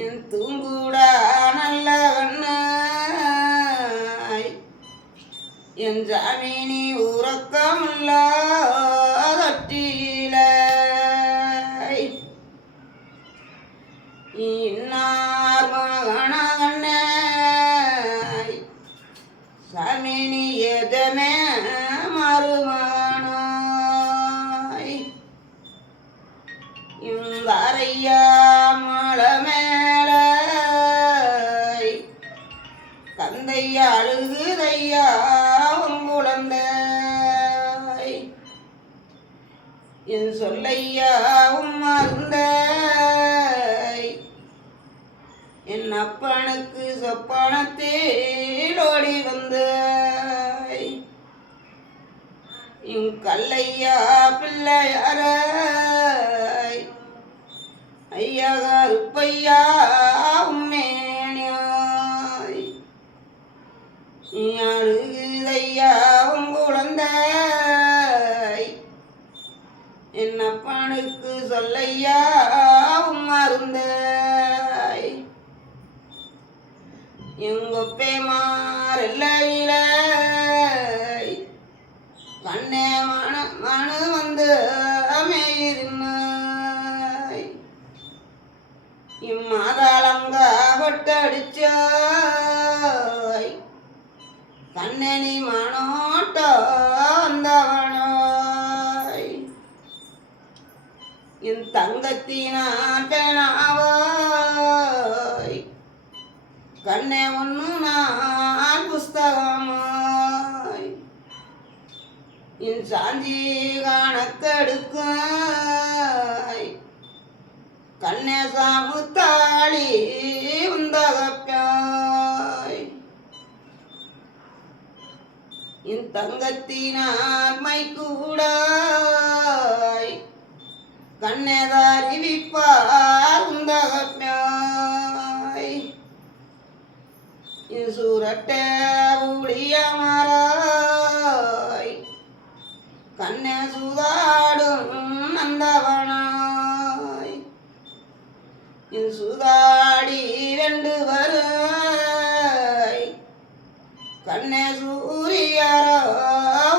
என் தூங்குடா நல்ல கண்ணாய் என் ஜாமினி உறக்கமுள்ள கட்டில இன்னார் மகன கண்ணாய் சாமினி எதமே மறுமகனாய் இந்தாரையா மலை மேல கந்தையா அழுகுதையா உங்குழந்தை என் சொல்லையா மருந்த என் அப்பனுக்கு சொப்பனத்தில் ஓடி வந்த என் கல்லையா பிள்ளையார ஐயா கருப்பையா உம்மேனியாய் அழுகுதையா உங்குழந்தை என் அப்பனுக்கு சொல்லையா மருந்த எங்கொப்பே மாறில்லையில கண்ணே மனு வந்து அமையிருந்தாய் இம்மாதாளங்க கொட்டடிச்சாய் கண்ணே நீ மனோட்ட வந்தவனாய் என் தங்கத்தினான் பேனாவாய் கண்ணே ஒன்று நான் புஸ்தகமாய் என் சாந்தி கணக்கெடுக்காய் கண்ணே சாமுத்தாளி உந்தகப்பாய் என் தங்கத்தினார் மைக்கூடாய் கண்ணேதாரி விப்பார் உந்தகப்பாய் என் சூரட்ட ஊழியமாராய் கண்ணே சூதாடும் நந்தவனாய் என் சூதாடி ரெண்டு வராய் கண்ணே சூரியரா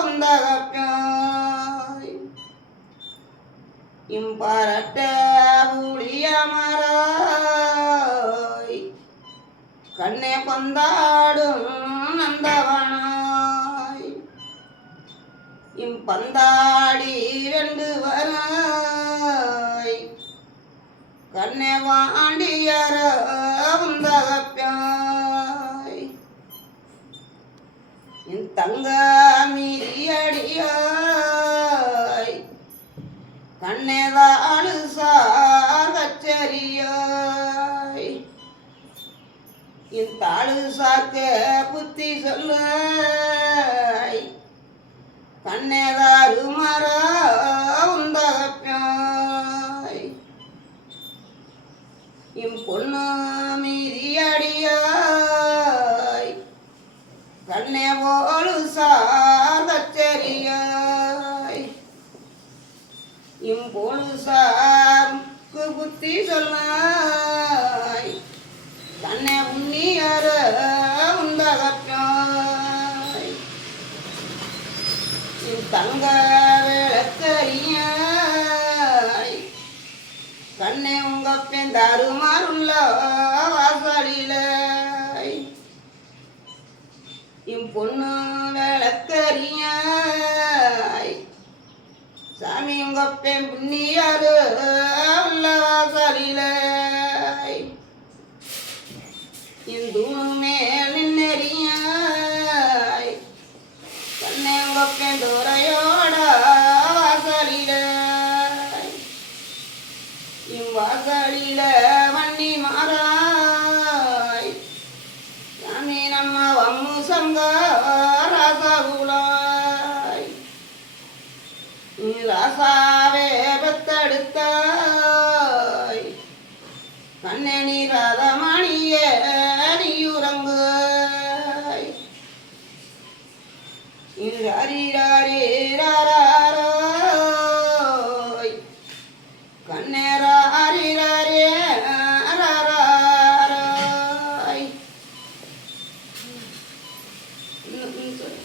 உந்தகப்பாய் இம்பரட்ட ஊழியமாராய் கண்ணே பந்தாடும் நந்தவனாய் இம்பந்தாடி ரெண்டு வராய் கண்ணே வாண்டியர உந்தகப்பாய் என் தங்க மீறியடியாய் கண்ணேதாளு சார் கச்சரியாய் என் தாளு சார்க்க புத்தி சொல்ல கண்ணேதாரு மர உந்தகப்பாய் என் பொண்ணு மீதியடியாய் கண்ணே போலு சார் கச்சரியாய் என் பொண்ணு சார்க்கு புத்தி சொல்ல கண்ணே உன்னியர உந்தகப்பாய் என் தங்க விளக்கறியாய் கண்ணே உங்கப்பேன் தருமாறுள்ள வாசலில என் பொண்ணு விளக்கறியாய் சாமி உங்கப்பேன் புண்ணியரு உள்ள வாசலில இந்தூணு மேல் நின்னறியாய் கண்ணே உங்கப்பேன் துறையோட வாசலில இவ்வாசலில வண்டி மாறாய் சாமி நம்ம வம்மு சங்க ராசகுலாய் ராசாவே பெத்தெடுத்தாய் கண்ணே நீ ராதமணியே நீயுறங்காய் ஹரி ஹரி ராரா கண்ணேரா அரிரரே அரராராய். இன்னும் சொல்லு.